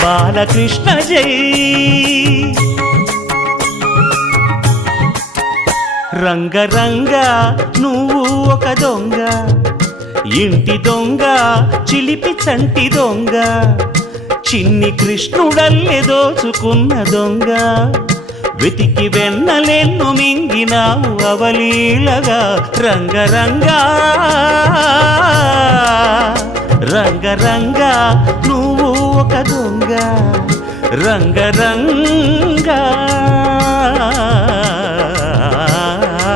బాలకృష్ణ జై రంగరంగ నువ్వు ఒక దొంగ ఇంటి దొంగ చిలిపి చంటి దొంగ చిన్ని కృష్ణుడల్లె దోచుకున్న దొంగ వెతికి వెన్నలెన్ను మింగినావు అవలీలగా రంగరంగా రంగరంగా నువ్వు ఒక దొంగ రంగరంగా